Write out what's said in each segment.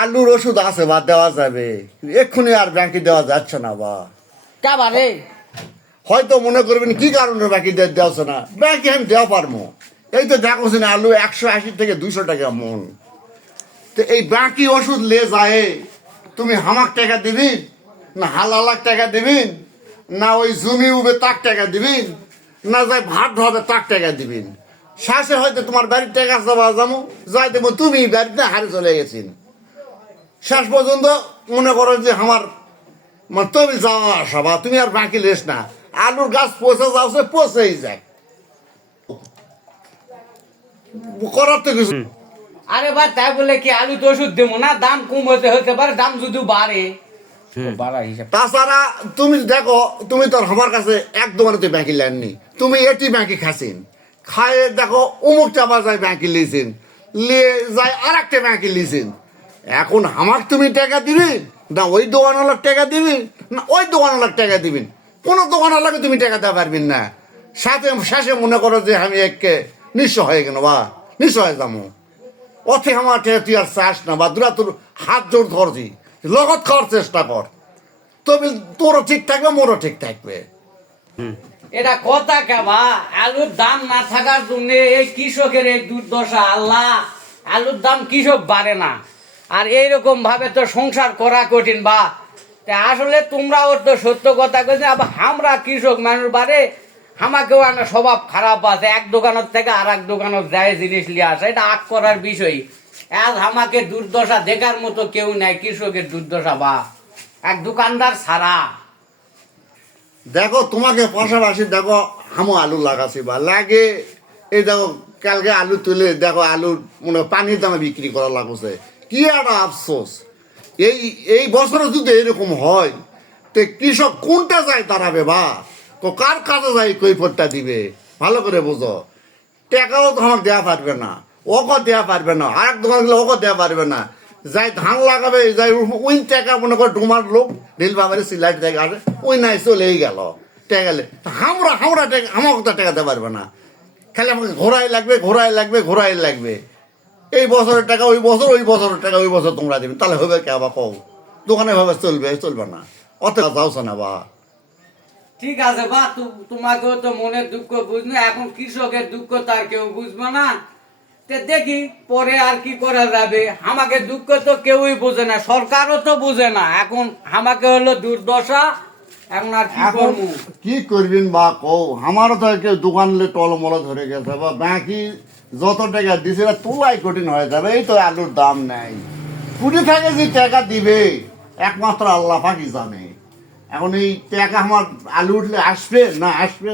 আলুর ওষুধ আছে বা দেওয়া যাবে, এক্ষুনি আর ব্যাংকে দেওয়া যাচ্ছে না বা কাবারে হয়তো মনে করবেন কি কারণে ব্যাংকে দেওয়া না, ব্যাংকে আমি দেওয়া পারবো। এই তো দেখো না আলু 180 থেকে 200 টাকা মন। তো এই বাকি ওষুধ লে যায় তুমি হামাক টাকা দিবি না হালালাক টাকা দিবিন, না ওই জমি উবে তাক টাকা দিবিন, না যাই ভাত হবে তাক টাকা দিবিন। শেষে হয়তো তোমার বাড়ির টাকা যাবা যাবো যাই দেবো তুমি বাড়িতে হারে চলে গেছিন। শেষ পর্যন্ত মনে করো যে আমার তুমি যাওয়া আসা বা তুমি আর বাকি লেস না, আলুর গাছ পচে যাচ্ছে পচেই যায়, করার তো কিছু। আরে ভাই তাই বলে কি আলু তো ওষুধ দেবো না? দাম কম হতে পারে, দাম যদি বাড়ে বাড়া হিসাব। তাছাড়া তুমি দেখো, তুমি তো আমার কাছে এক দোকানে ব্যাংকি লেননি, তুমি এটি ব্যাংকি খাসিন, খায়ে দেখো অমুক চাপা যায় ব্যাংকি লিয়েছেন, লিয়ে যায় আর একটা ব্যাংকি লিয়েছেন। এখন আমার তুমি টাকা দিবি না ওই দোকানওয়ালার টাকা দিবি না ওই দোকানওয়ালার টাকা দিবেন, কোনো দোকানওয়ালাকে তুমি টাকা দিতে পারবেন না। শেষে মনে করো যে আমি একে নিঃস্ব হয়ে গেল বা নিঃস্ব হয়ে যাবো। অথে আমার তুই আর চাস না বা দুরা তোর হাত জোর ধরছি, লগত খাওয়ার চেষ্টা কর, তবে তোরও ঠিক থাকবে মোরও ঠিক থাকবে। এটা কথা কেবা? আলুর দাম না থাকার জন্য এই কৃষকের এই দুর্দশা। আল্লাহ, আলুর দাম কৃষক বাড়ে না, আর এইরকম ভাবে তো সংসার করা কঠিন। বা আসলে তোমরাও তো সত্য কথা কইছে, আবার আমরা কৃষক মানুষ বাড়ে আমাকেও একটা স্বভাব খারাপ আছে, এক দোকানের থেকে আর এক দোকানত যায় জিনিস নিয়ে আসে, এটা আগ করার বিষয়। আজ আমাকে দুর্দশা দেখার মতো কেউ নাই, কৃষকের দুর্দশা বা এক দোকানদার ছাড়া। দেখো তোমাকে পাশাপাশি দেখো আমও আলু লাগাছি বা লাগে, এই দেখো কালকে আলু তুলে দেখো আলুর মনে পানির দামে বিক্রি করা লাগছে, কি একটা আফসোস। এই বছরে যদি এরকম হয় তো কৃষক কোনটা যায় দাঁড়াবে বা কার কাজে যায় কৈফতটা দিবে? ভালো করে বুঝো, টাকাও তো আমাকে দেওয়া পারবে না, ওকে দেওয়া পারবে না, আর এক দোকান গেলে ওকে দেওয়া পারবে না। যাই ধান লাগাবে যাই ওই টাকা মনে করে ডুমার লোক ঢিল বাবারে সিলাইট জায়গা আছে ওই নাই চলেই গেল টাকা গেলে, আমরা টাকা আমাকে তো টাকা দিতে পারবে না, খালি আমাকে ঘোরাই লাগবে। এই বছরের টাকা ওই বছর, ওই বছরের টাকা ওই বছর তোমরা দেবে, তাহলে হবে কে বা কও? দোকানে ভাবে চলবে না, অত যাওছে না বা। ঠিক আছে বা, তোমাকেও তো মনের দুঃখ বুঝবে, এখন কৃষকের দুঃখ তার কেউ বুঝবে না। তে দেখি পরে আর কি করা যাবে। আমাকে দুঃখ তো কেউই বুঝে না, সরকারও তো বুঝে না। এখন আমাকে হলো দুর্দশা, এখন আর কি করবো? কি করবেন বা কও? আমারও তো কেউ দোকান টলমল ধরে গেছে বা বাকি যত টাকা দিছে তোলাই কঠিন হয়ে যাবে। এই তো আলুর দাম নাই, কুড়ি থেকে যে টাকা দিবে একমাত্র আল্লাহ পাকি জানে। এখন এই টাকা আমার আলু উঠলে আসবে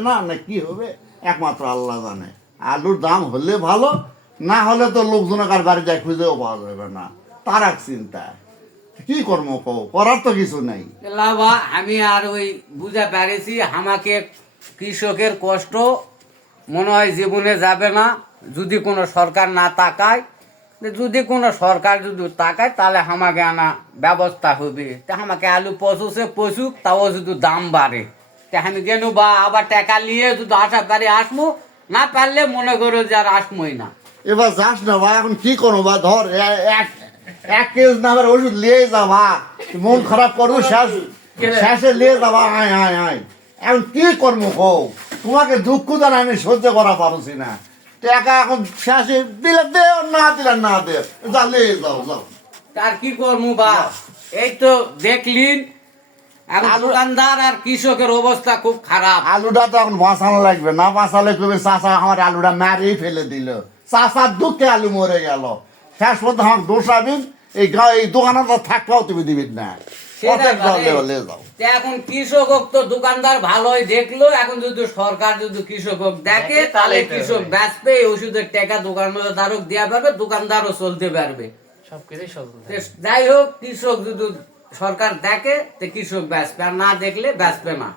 না না কি হবে একমাত্র আল্লাহ জানে। আলুর দাম হলে ভালো, না হলে তো লোকজনকার বাড়ি যায় খুঁজেও পাওয়া যাবে না, তার এক চিন্তা। কি করবো কও? করার তো কিছু নাই। লাভা আমি আর ওই বুঝা পেরেছি, আমাকে কৃষকের কষ্ট মনে হয় জীবনে যাবে না যদি কোনো সরকার না তাকায়। যদি কোনো সরকার যদি তাকায় তাহলে আমাকে আনা ব্যবস্থা হবে। তা আমাকে আলু পচুক তাও যদি দাম বাড়ে, তা আমি কেন বা আবার টাকা নিয়ে যদি আসা পারি আসবো, না পারলে মনে করো যে আর আসবোই না। এবার যাস না ভাই, এখন কি করবো বা? ধর এক কেজি না ওষুধ নিয়ে যাবা, মন খারাপ করবো, শেষে নিয়ে যাবা আয়। এখন কি করবো কও? তোমাকে দুঃখ জানা আমি সহ্য করা পারছি না। টাকা এখন শেষে দিলে দে, না দিলে না দে, যা নিয়ে যাও। তার কি করবো বা? এই তো দেখলিন দোকানদার আর কৃষকের অবস্থা খুব খারাপ। আলুটা তো এখন বাঁচানো লাগবে, না বাঁচালে কবে চাষা আমার আলুটা মারিয়ে ফেলে দিল, চাষার দুঃখে আলু মরে গেল। শেষ পর্যন্ত আমার দোষাবিন এই দোকানে তো থাকলেও তুমি দিবি না। এখন কৃষক তো দোকানদার ভালোই দেখলো, এখন যদি সরকার যদি কৃষক দেখে তাহলে কৃষক বেচবে, ওষুধের টাকা দোকানদারও দেওয়া পারবে, দোকানদারও চলতে পারবে, যাই হোক কৃষক যদি সরকার দেখে তো কৃষক বেচবে, আর না দেখলে বেচবে না।